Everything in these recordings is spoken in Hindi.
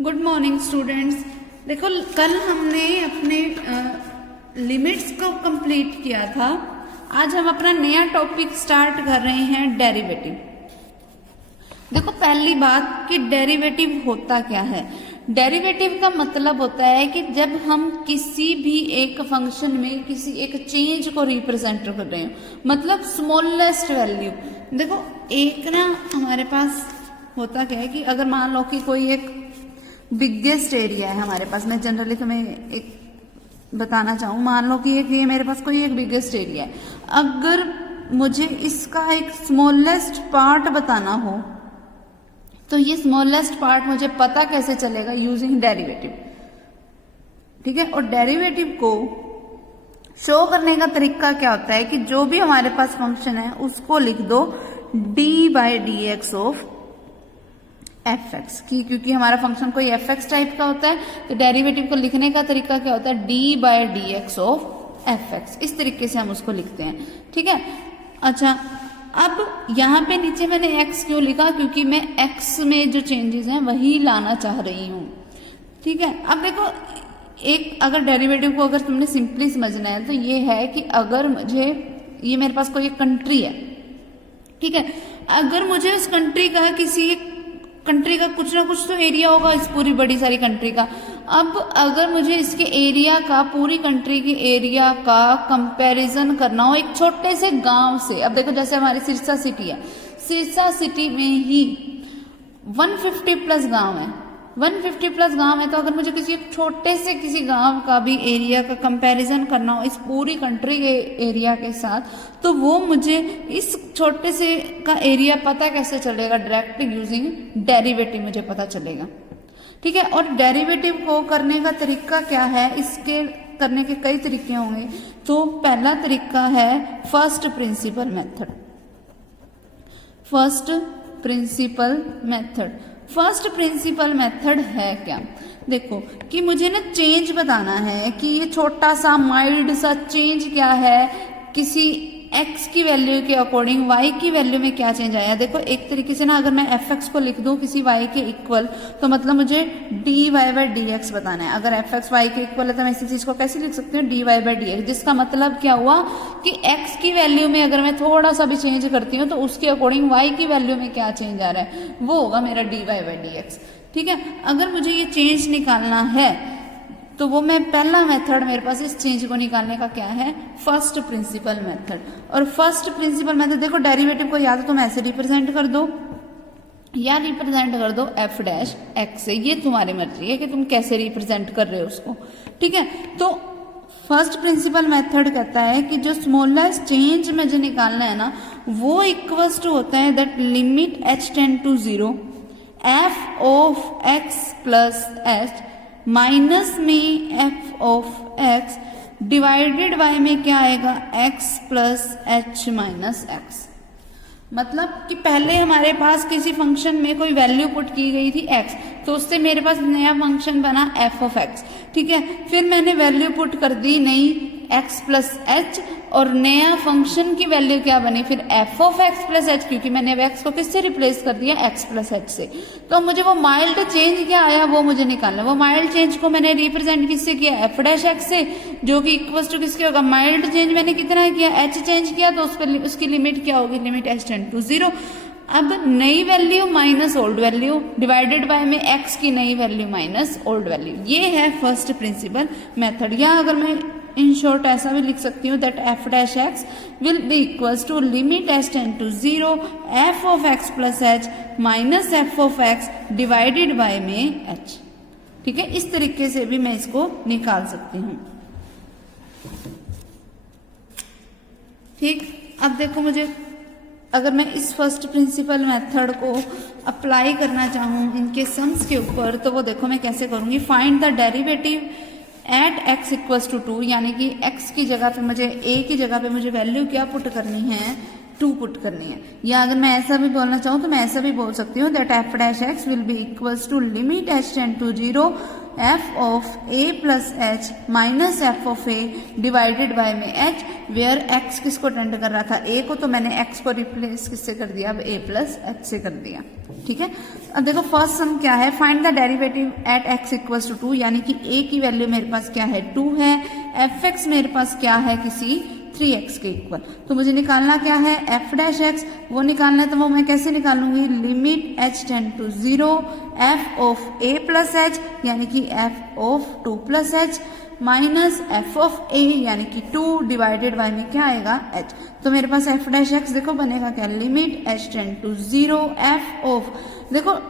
Good morning students. देखो कल हमने अपने लिमिट्स को कंप्लीट किया था। आज हम अपना नया टॉपिक स्टार्ट कर रहे हैं डेरिवेटिव। देखो पहली बात कि डेरिवेटिव होता क्या है। डेरिवेटिव का मतलब होता है कि जब हम किसी भी एक फंक्शन में किसी एक चेंज को रिप्रेजेंट कर रहे हो, मतलब स्मॉलेस्ट वैल्यू। देखो एक ना हमारे पास होता क्या है कि अगर मान लो कि कोई एक बिगेस्ट एरिया है हमारे पास, मैं जनरली तुम्हें एक बताना चाहूँ, मान लो कि ये मेरे पास कोई एक बिगेस्ट एरिया है। अगर मुझे इसका एक स्मॉलेस्ट पार्ट बताना हो तो ये स्मॉलेस्ट पार्ट मुझे पता कैसे चलेगा? Using derivative. ठीक है, और डेरिवेटिव को शो करने का तरीका क्या होता है कि जो भी हमारे पास फंक्शन है उसको लिख दो d/dx ऑफ fx की, क्योंकि हमारा फंक्शन कोई fx टाइप का होता है तो डेरिवेटिव को लिखने का तरीका क्या होता है? d/dx of fx। इस तरीके से हम उसको लिखते हैं। ठीक है, अच्छा अब यहाँ पे नीचे मैंने x क्यों लिखा? क्योंकि मैं x में जो चेंजेस हैं वही लाना चाह रही हूँ। ठीक है, अब देखो एक अगर डेरिवेटिव को अगर तुमने सिंपली समझना है तो ये है कि अगर मुझे ये मेरे पास कोई एक कंट्री है, ठीक है, अगर मुझे उस कंट्री का किसी कंट्री का कुछ ना कुछ तो एरिया होगा इस पूरी बड़ी सारी कंट्री का। अब अगर मुझे इसके एरिया का, पूरी कंट्री के एरिया का कंपैरिजन करना हो एक छोटे से गांव से, अब देखो जैसे हमारी सिरसा सिटी है, सिरसा सिटी में ही 150 प्लस गांव है, 150 प्लस गांव है, तो अगर मुझे किसी छोटे से किसी गांव का भी एरिया का कंपैरिजन करना हो इस पूरी कंट्री के एरिया के साथ, तो वो मुझे इस छोटे से का एरिया पता कैसे चलेगा? डायरेक्ट यूजिंग डेरिवेटिव मुझे पता चलेगा। ठीक है, और डेरिवेटिव को करने का तरीका क्या है? इसके करने के कई तरीके होंगे। तो पहला तरीका है first principle method. First principle method, first principle method है क्या? देखो कि मुझे ना चेंज बताना है कि ये छोटा सा माइल्ड सा चेंज क्या है, किसी x की वैल्यू के अकॉर्डिंग y की वैल्यू में क्या चेंज आया। देखो एक तरीके से ना अगर मैं fx को लिख दूं किसी y के इक्वल, तो मतलब मुझे dy/dx बताना है। अगर fx y के इक्वल है तो मैं इसी चीज को कैसे लिख सकती हूँ? dy/dx, जिसका मतलब क्या हुआ कि x की वैल्यू में अगर मैं थोड़ा सा भी चेंज करती हूँ तो उसके अकॉर्डिंग y की वैल्यू में क्या चेंज आ रहा है, वो होगा मेरा dy/dx। ठीक है, अगर मुझे ये चेंज निकालना है तो वो मैं पहला मेथड मेरे पास इस चेंज को निकालने का क्या है? First principle method. और फर्स्ट प्रिंसिपल मेथड देखो डेरिवेटिव को या तो तुम ऐसे रिप्रेजेंट कर दो या रिप्रेजेंट कर दो f'(x) से, ये तुम्हारी मर्जी है कि तुम कैसे रिप्रेजेंट कर रहे हो उसको। ठीक है, तो फर्स्ट प्रिंसिपल मेथड कहता है कि जो स्मॉलेस्ट चेंज मुझे निकालना है ना, वो इक्वल्स टू होता है that limit h tend to 0 f of x plus h minus में f of x divided by में क्या आएगा? x plus h minus x। मतलब कि पहले हमारे पास किसी फंक्शन में कोई वैल्यू पुट की गई थी x, तो उससे मेरे पास नया फंक्शन बना f ऑफ x। ठीक है, फिर मैंने वैल्यू पुट कर दी नई x प्लस h, और नया फंक्शन की वैल्यू क्या बनी? फिर f of x plus h, क्योंकि मैंने अब x को किससे रिप्लेस कर दिया? x प्लस h से। तो मुझे वो माइल्ड चेंज क्या आया वो मुझे निकालना। वो माइल्ड चेंज को मैंने रिप्रेजेंट किससे किया? f'(x) से, जो कि इक्वल टू किसके होगा? माइल्ड चेंज मैंने कितना किया? h चेंज किया, तो उस पर उसकी लिमिट क्या होगी? Limit h tend to 0। अब नई value minus old value divided by में x की नई वैल्यू माइनस ओल्ड वैल्यू, ये है फर्स्ट प्रिंसिपल मेथड। या अगर मैं इन शॉर्ट ऐसा भी लिख सकती हूँ that f'(x) will be equals to limit h tend to 0 f of x plus h minus f of x divided by में h। ठीक है, इस तरीके से भी मैं इसको निकाल सकती हूँ। ठीक, अब देखो मुझे अगर मैं इस फर्स्ट प्रिंसिपल मेथड को अप्लाई करना चाहूँ इनके सम्स के ऊपर, तो वो देखो मैं कैसे करूँगी। Find the derivative at x equals to 2, यानी कि x की जगह पे मुझे a की जगह पे मुझे वैल्यू क्या पुट करनी है? 2 पुट करनी है। या अगर मैं ऐसा भी बोलना चाहूँ तो मैं ऐसा भी बोल सकती हूँ that f'(x) will be equals to limit h tend to 0 F of a plus H minus F of a divided by में एच, वेयर एक्स किसको टेंड कर रहा था, ए को, तो मैंने एक्स को रिप्लेस किससे कर दिया, अब ए प्लस एच से कर दिया। ठीक है, अब देखो फर्स्ट सम क्या है, find the derivative at x equals to 2, यानी कि ए की वैल्यू मेरे पास क्या है 2 है, एफ एक्स मेरे पास क्या है किसी 3x के इक्वल, तो मुझे निकालना क्या है एफ डैश एक्स, वो निकालना है तो वो मैं कैसे निकालूंगी, limit h tend to 0 F of a plus H यानी कि F of 2 plus H minus F of a यानी कि 2 डिवाइडेड बाय में क्या आएगा h, तो मेरे पास एफ डैश एक्स देखो बनेगा क्या, limit h tend to 0 F of, देखो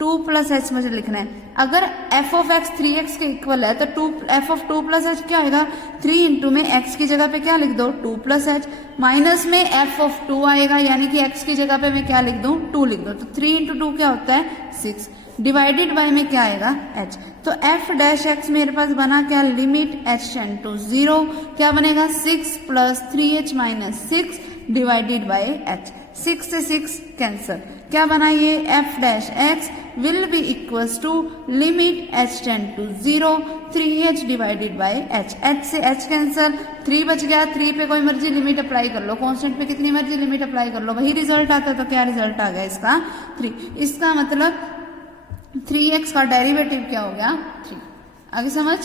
2 प्लस एच मुझे लिखना है, अगर एफ ऑफ एक्स 3x के इक्वल है तो एफ ऑफ 2 प्लस एच क्या आएगा, 3 इंटू में x की जगह पे क्या लिख दो 2 प्लस एच, माइनस में एफ ऑफ 2 आएगा यानी कि x की जगह पे मैं क्या लिख दूं 2 लिख दो, तो 3 इंटू 2 क्या होता है 6, डिवाइडेड बाय में क्या आएगा h, तो एफ डैश एक्स मेरे पास बना क्या, लिमिट h टेंड टू 0 क्या बनेगा 6 plus 3h minus 6 divided by h, 6 से 6 कैंसल, क्या बना ये f dash x will be equals to limit h tend to 0 3h divided by h, h से h कैंसल, 3 बच गया, 3 पे कोई मर्जी लिमिट अप्लाई कर लो, कांस्टेंट पे कितनी मर्जी लिमिट अप्लाई कर लो, वही रिजल्ट आता है, तो क्या रिजल्ट आ गया इसका 3, इसका मतलब 3x का डेरिवेटिव क्या हो गया 3, आगे समझ।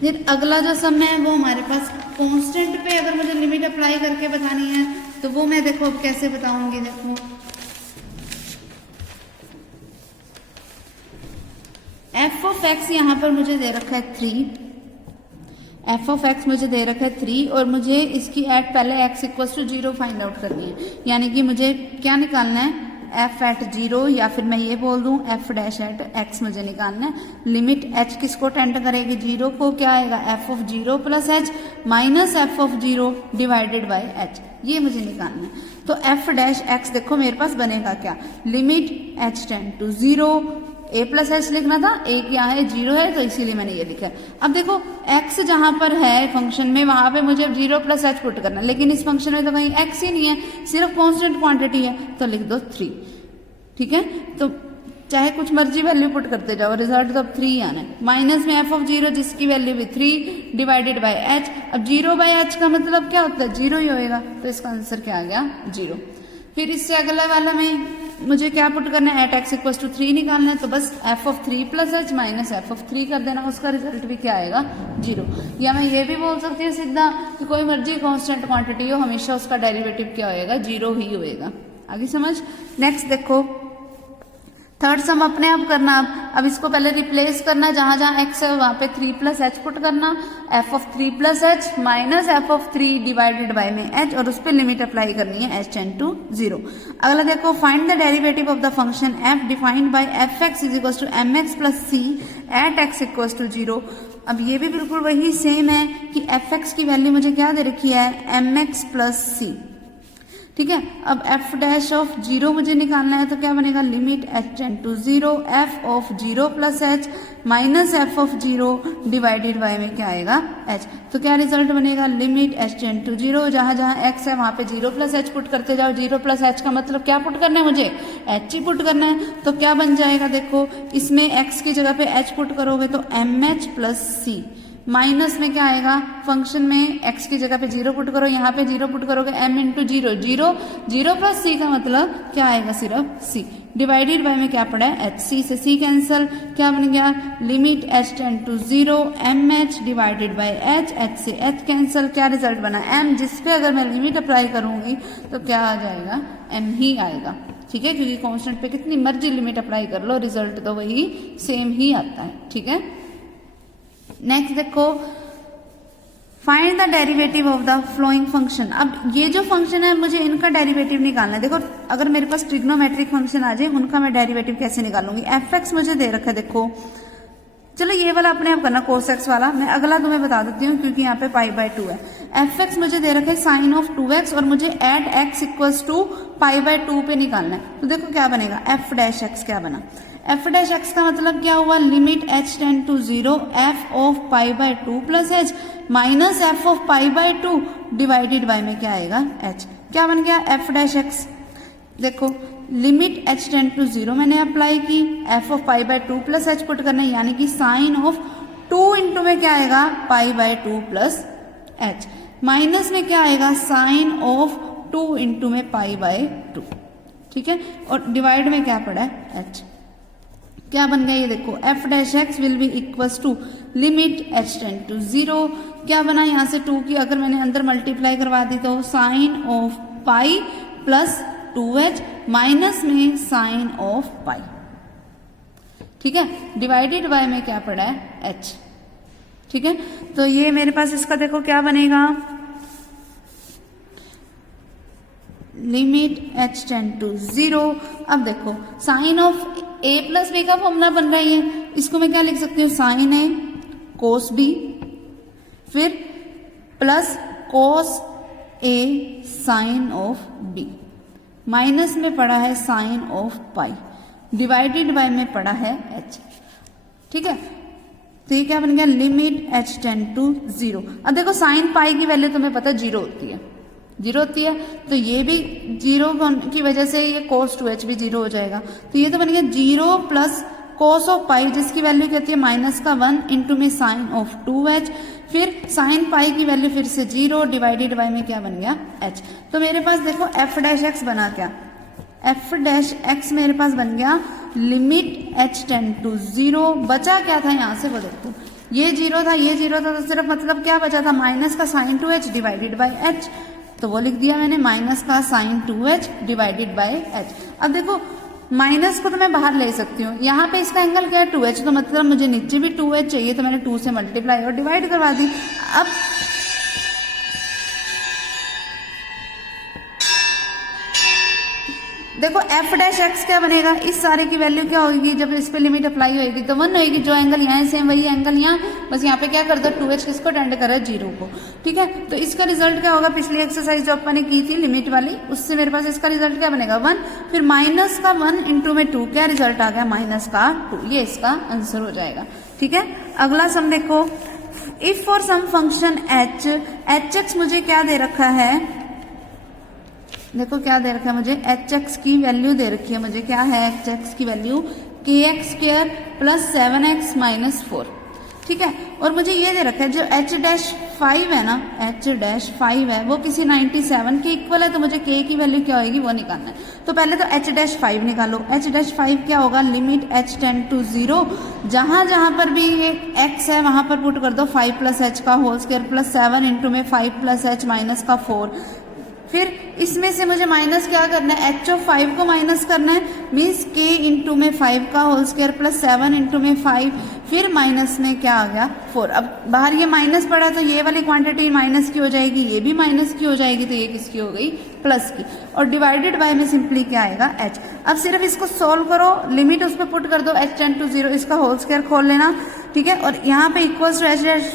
फिर अगला जो सम है वो हमारे पास कांस्टेंट पे अगर मुझे लिमिट अप्लाई करके बतानी है तो वो मैं देखो अब कैसे बताऊंगी, देखो एफ ऑफ एक्स यहाँ पर मुझे दे रखा है 3, एफ ऑफ एक्स मुझे दे रखा है 3 और मुझे इसकी एट पहले x equals to 0 find out करनी है, यानी कि मुझे क्या निकालना है एफ एट 0, या फिर मैं ये बोल दूं एफ डैश एट एक्स मुझे निकालना है, लिमिट एच किसको टेंड करेगी 0 को, क्या आएगा F of 0 plus H minus F of 0 divided by H, ये मुझे निकालना है, तो एफ डैश एक्स देखो मेरे पास बनेगा क्या, limit h tend to 0, a plus h लिखना था, a क्या है 0 है तो इसीलिए मैंने ये लिखा है। अब देखो x जहां पर है फंक्शन में वहां पे मुझे 0 प्लस एच पुट करना है, लेकिन इस फंक्शन में तो कहीं x ही नहीं है, सिर्फ कांस्टेंट क्वांटिटी है, तो लिख दो 3, ठीक है, तो चाहे कुछ मर्जी वैल्यू पुट करते जाओ, रिजल्ट तो अब 3 आना है, माइनस में एफ ऑफ 0 जिसकी वैल्यू भी 3 डिवाइडेड बाय एच, अब 0 बाय एच का मतलब क्या होता है 0 ही होएगा, तो इसका आंसर क्या आ गया 0। फिर इससे अगला वाला में मुझे क्या पुट करना है एट एक्स इक्वल टू 3 निकालना है, तो बस F of 3 plus H minus F of 3 कर देना, उसका रिजल्ट भी क्या आएगा 0। या मैं ये भी बोल सकती हूँ सीधा कि कोई मर्जी कांस्टेंट क्वांटिटी हो हमेशा उसका डेरिवेटिव क्या होएगा 0 ही होएगा, आगे समझ। नेक्स्ट देखो थर्ड सम अपने आप करना, अब इसको पहले रिप्लेस करना, जहां जहां x है वहां पे 3 प्लस एच पुट करना, F of 3 plus H minus F of 3 divided by में h, और उस पर लिमिट अप्लाई करनी है h टेंड टू 0। अगला देखो find the derivative of the function f defined by f x is equal to m x plus c at x equal to 0। अब ये भी बिल्कुल वही सेम है कि एफ एक्स की वैल्यू मुझे क्या दे रखी है एम एक्स प्लस सी, ठीक है। अब एफ डैश ऑफ 0 मुझे निकालना है, तो क्या बनेगा limit h tend to 0 F of 0 plus H minus F of 0 divided by में क्या आएगा h, तो क्या रिजल्ट बनेगा लिमिट h टेंड टू 0, जहां जहां x है वहां पे 0 प्लस एच पुट करते जाओ, 0 प्लस एच का मतलब क्या पुट करना है मुझे h ही पुट करना है, तो क्या बन जाएगा देखो इसमें x की जगह पे h पुट करोगे तो एम एच प्लस सी, माइनस में क्या आएगा फंक्शन में x की जगह पे 0 पुट करो, यहाँ पे 0 पुट करोगे m इंटू 0 0 0 प्लस c का मतलब क्या आएगा सिर्फ c, डिवाइडेड बाय में क्या पड़ा है h, c से c कैंसल, क्या बन गया limit h tend to 0 m h divided by h, h से h कैंसल, क्या रिजल्ट बना m, जिसपे अगर मैं लिमिट अप्लाई करूंगी तो क्या आ जाएगा m ही आएगा, ठीक है, क्योंकि कांस्टेंट पे कितनी मर्जी लिमिट अप्लाई कर लो रिजल्ट तो वही सेम ही आता है, ठीक है। नेक्स्ट देखो find the derivative of the flowing function. अब ये जो फंक्शन है मुझे इनका डेरिवेटिव निकालना है। देखो अगर मेरे पास ट्रिग्नोमेट्रिक फंक्शन आ जाए उनका मैं डेरिवेटिव कैसे निकालूंगी, एफ एक्स मुझे दे रखा है, देखो चलो ये वाला अपने आप करना कोस एक्स वाला, मैं अगला तुम्हें बता देती हूँ क्योंकि यहाँ पे पाई बाय 2 है। एफ एक्स मुझे दे रखा है साइन ऑफ 2x और मुझे at x equals to pi by 2 पे निकालना है, तो देखो क्या बनेगा एफ डैश एक्स, क्या बना एफ डैश एक्स का मतलब क्या हुआ limit h tend to 0 F of pi by 2 plus H minus F of pi by 2 divided by में क्या आएगा h, क्या बन गया एफ डैश एक्स, देखो लिमिट h टेंड टू 0 मैंने अप्लाई की, f of pi by 2 plus h put करना है, यानी कि साइन ऑफ 2 इंटू में क्या आएगा पाई बाय 2 प्लस h, माइनस में क्या आएगा साइन ऑफ 2 इंटू में पाई बाय 2, ठीक है, और डिवाइड में क्या पड़ा है h, क्या बन गया ये देखो f dash x will be equals to limit h tend to 0, क्या बना यहाँ से 2 की अगर मैंने अंदर मल्टीप्लाई करवा दी तो sine of pi plus 2h minus में साइन ऑफ पाई, ठीक है, डिवाइडेड बाय में क्या पड़ा है h, ठीक है। तो ये मेरे पास इसका देखो क्या बनेगा लिमिट h टेंड टू 0। अब देखो sine of a plus b का फॉर्मूला बन रहा है, इसको मैं क्या लिख सकती हूँ साइन a कोस b फिर plus cos a sine of b, minus में पड़ा है sine of pi, divided by में पड़ा है h, ठीक है। तो ये क्या बन गया लिमिट h टेंड टू 0। अब देखो साइन पाई की वैल्यू तुम्हें पता है 0 होती है, 0 होती है, तो ये भी 0 की वजह से ये cos 2h भी 0 हो जाएगा, तो ये तो बन गया 0 प्लस cos ऑफ पाई जिसकी वैल्यू क्या होती है माइनस का 1 इंटू में साइन ऑफ 2h, फिर साइन पाई की वैल्यू फिर से 0 डिवाइडेड बाय में क्या बन गया h। तो मेरे पास देखो f डैश x बना क्या, f डैश x मेरे पास बन गया लिमिट h टेंड टू 0, बचा क्या था यहाँ से वो देखो ये 0 था ये 0 था, तो सिर्फ मतलब क्या बचा था माइनस का sign 2h divided by h, तो वो लिख दिया मैंने माइनस का sign 2h divided by h। अब देखो माइनस को तो मैं बाहर ले सकती हूँ, यहाँ पे इसका एंगल क्या है 2h, तो मतलब मुझे नीचे भी 2h चाहिए, तो मैंने 2 से मल्टीप्लाई और डिवाइड करवा दी। अब देखो f डैश x क्या बनेगा, इस सारे की वैल्यू क्या होगी जब इस पे लिमिट अप्लाई होगी तो 1 होगी, जो एंगल यहाँ है सेम वही एंगल यहाँ, बस यहाँ पे क्या कर दो 2h किसको टेंड कर रहा है 0 को, ठीक है। तो इसका रिजल्ट क्या होगा, पिछली एक्सरसाइज जो अपन ने की थी लिमिट वाली उससे मेरे पास इसका रिजल्ट क्या बनेगा 1, फिर माइनस का 1 इंटू में 2, क्या रिजल्ट आ गया माइनस का 2, ये इसका आंसर हो जाएगा, ठीक है। अगला सम देखो, if for some function hx मुझे क्या दे रखा है, देखो क्या दे रखा है मुझे hx की वैल्यू दे रखी है, मुझे क्या है hx की value kx square plus 7x minus 4, ठीक है। और मुझे ये दे रखा है जो h डैश 5 है ना, h डैश 5 है वो किसी 97 के इक्वल है, तो मुझे k की वैल्यू क्या होगी वो निकालना है। तो पहले तो h डैश 5 निकालो, h डैश 5 क्या होगा लिमिट h टेंड टू 0, जहां जहां पर भी ये x है वहां पर पुट कर दो 5 प्लस h का होल स्क्वायर प्लस 7 इंटू में 5 प्लस h माइनस का 4, फिर इसमें से मुझे माइनस क्या करना है h ऑफ 5 को माइनस करना है, मीन्स k इंटू में 5 का होल स्क्वायर प्लस 7 इंटू में 5, फिर माइनस में क्या आ गया 4। अब बाहर ये माइनस पड़ा तो ये वाली क्वांटिटी माइनस की हो जाएगी, ये भी माइनस की हो जाएगी, तो ये किसकी हो गई प्लस की, और डिवाइडेड बाय में सिंपली क्या आएगा h। अब सिर्फ इसको सोल्व करो, लिमिट उस पर पुट कर दो h टेंड टू 0, इसका होल स्क्वायर खोल लेना, ठीक है, और यहाँ पे इक्वल्स टू h डैश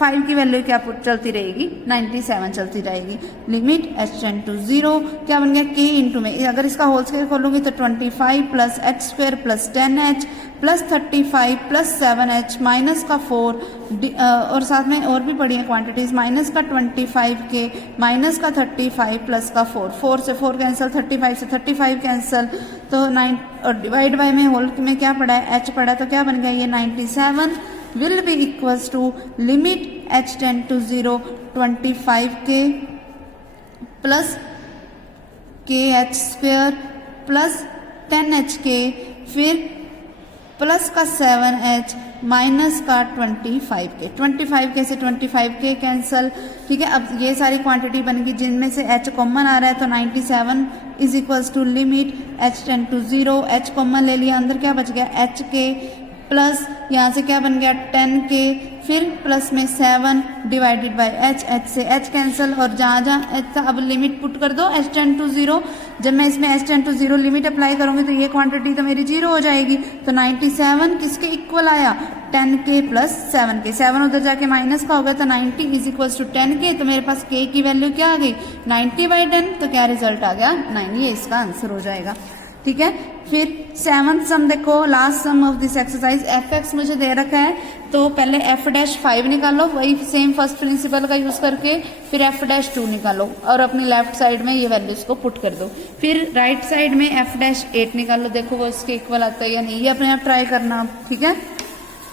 5 की वैल्यू क्या पुट चलती रहेगी 97 चलती रहेगी, लिमिट h टेंड टू 0 क्या बन गया k इंटू में, अगर इसका होल स्क्वायर खोलूंगी तो 25 plus h square plus 10h plus 35 plus 7h minus का 4, और साथ में और भी पड़ी है क्वांटिटीज, माइनस का 25k माइनस का 35 प्लस का 4, 4 से 4 कैंसिल, 35 से 35 कैंसिल, तो 9 और डिवाइड बाय में होल में क्या पड़ा है h पड़ा, तो क्या बन गया ये 97 will be equals to limit h tend to 0 25k plus kh square plus 10hk फिर प्लस का 7h माइनस का 25k, 25k से 25k कैंसल, ठीक है। अब ये सारी क्वांटिटी बनेगी जिनमें से h कॉमन आ रहा है, तो 97 is equals to limit h tend to 0, h common ले लिया, अंदर क्या बच गया hk प्लस यहाँ से क्या बन गया 10k फिर प्लस में 7 डिवाइडेड बाय h से h कैंसिल, और जहाँ जहाँ h था अब लिमिट पुट कर दो h टेंड टू 0, जब मैं इसमें h tend to 0 limit apply करूंगी तो ये क्वांटिटी तो मेरी 0 हो जाएगी, तो 97 किसके इक्वल आया 10k प्लस 7k, 7 उधर जाके माइनस का होगा तो 90 इज इक्वल टू 10k, तो मेरे पास k की वैल्यू क्या आ गई 90/10, तो क्या रिजल्ट आ गया 9, ये इसका आंसर हो जाएगा। ठीक है। फिर 7th सम देखो, last sum of this exercise, f x मुझे दे रखा है, तो पहले एफ डैश 5 निकालो, वही सेम फर्स्ट प्रिंसिपल का यूज करके, फिर एफ डैश 2 निकालो और अपनी लेफ्ट साइड में ये वैल्यूज को पुट कर दो। फिर राइट साइड में एफ डैश 8 निकालो, देखो वो इसके इक्वल आता है या नहीं, ये अपने आप ट्राई करना, ठीक है।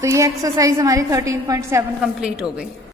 तो ये एक्सरसाइज हमारी 13.7 कंप्लीट हो गई।